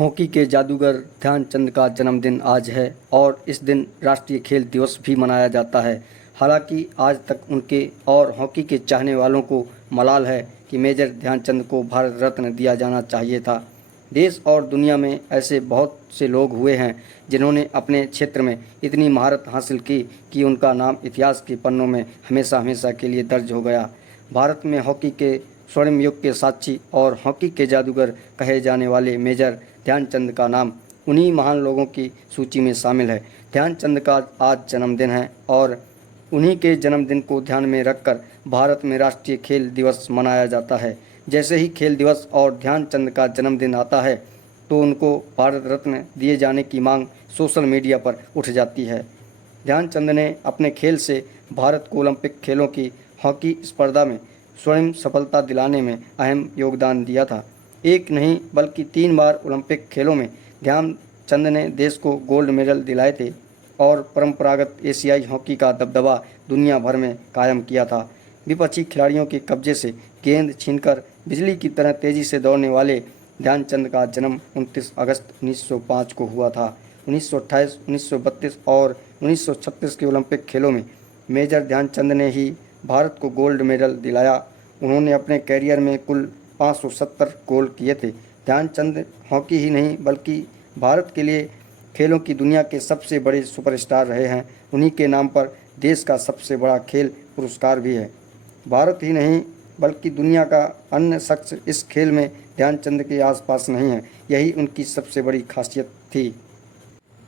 Hockey के जादूगर ध्यानचंद का जन्मदिन आज है और इस दिन राष्ट्रीय खेल दिवस भी मनाया जाता है। हालांकि आज तक उनके और हॉकी के चाहने वालों को मलाल है कि मेजर ध्यानचंद को भारत रत्न दिया जाना चाहिए था। देश और दुनिया में ऐसे बहुत से लोग हुए हैं जिन्होंने अपने क्षेत्र में इतनी महारत हासिल की कि उनका नाम इतिहास के पन्नों में हमेशा हमेशा के लिए दर्ज हो गया। भारत में हॉकी के स्वर्णिम युग के साक्षी और हॉकी के जादूगर कहे जाने वाले मेजर ध्यानचंद का नाम उन्हीं महान लोगों की सूची में शामिल है। ध्यानचंद का आज जन्मदिन है और उन्हीं के जन्मदिन को ध्यान में रखकर भारत में राष्ट्रीय खेल दिवस मनाया जाता है। जैसे ही खेल दिवस और ध्यानचंद का जन्मदिन आता है तो उनको भारत रत्न दिए जाने की मांग सोशल मीडिया पर उठ जाती है। ध्यानचंद ने अपने खेल से भारत को ओलंपिक खेलों की हॉकी स्पर्धा में स्वयं सफलता दिलाने में अहम योगदान दिया था। एक नहीं बल्कि 3 बार ओलंपिक खेलों में ध्यानचंद ने देश को गोल्ड मेडल दिलाए थे और परंपरागत एशियाई हॉकी का दबदबा दुनिया भर में कायम किया था। विपक्षी खिलाड़ियों के कब्जे से गेंद छीनकर बिजली की तरह तेजी से दौड़ने वाले ध्यानचंद का जन्म 29 अगस्त 1905 को हुआ था। 1928, 1932 और 1936 के ओलंपिक खेलों में मेजर ध्यानचंद ने ही भारत को गोल्ड मेडल दिलाया। उन्होंने अपने कैरियर में कुल 570 गोल किए थे। ध्यानचंद हॉकी ही नहीं बल्कि भारत के लिए खेलों की दुनिया के सबसे बड़े सुपरस्टार रहे हैं। उन्हीं के नाम पर देश का सबसे बड़ा खेल पुरस्कार भी है। भारत ही नहीं बल्कि दुनिया का अन्य शख्स इस खेल में ध्यानचंद के आसपास नहीं है। यही उनकी सबसे बड़ी खासियत थी।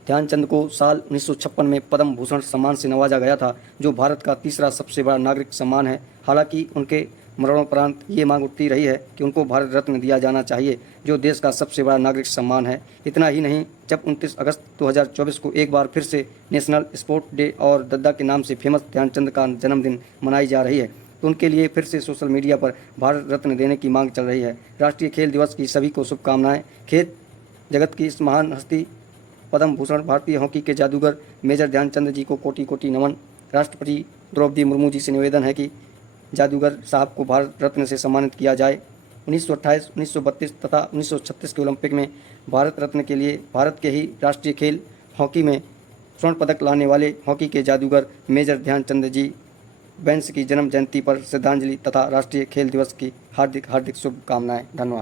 ध्यानचंद को साल 1956 में पद्म भूषण सम्मान से नवाजा गया था, जो भारत का तीसरा सबसे बड़ा नागरिक सम्मान है। हालांकि उनके मरणोपरांत ये मांग उठती रही है कि उनको भारत रत्न दिया जाना चाहिए, जो देश का सबसे बड़ा नागरिक सम्मान है। इतना ही नहीं, जब 29 अगस्त 2024 को एक बार फिर से नेशनल स्पोर्ट डे और दद्दा के नाम से फेमस ध्यानचंद का जन्मदिन मनाई जा रही है, तो उनके लिए फिर से सोशल मीडिया पर भारत रत्न देने की मांग चल रही है। राष्ट्रीय खेल दिवस की सभी को शुभकामनाएं। खेल जगत की इस महान हस्ती पद्म भूषण भारतीय हॉकी के जादूगर मेजर ध्यानचंद जी को कोटि कोटि नमन। राष्ट्रपति द्रौपदी मुर्मू जी से निवेदन है कि जादूगर साहब को भारत रत्न से सम्मानित किया जाए। 1928, 1932 तथा 1936 के ओलंपिक में भारत रत्न के लिए भारत के ही राष्ट्रीय खेल हॉकी में स्वर्ण पदक लाने वाले हॉकी के जादूगर मेजर ध्यानचंद जी बैंस की जन्म जयंती पर श्रद्धांजलि तथा राष्ट्रीय खेल दिवस की हार्दिक शुभकामनाएं। धन्यवाद।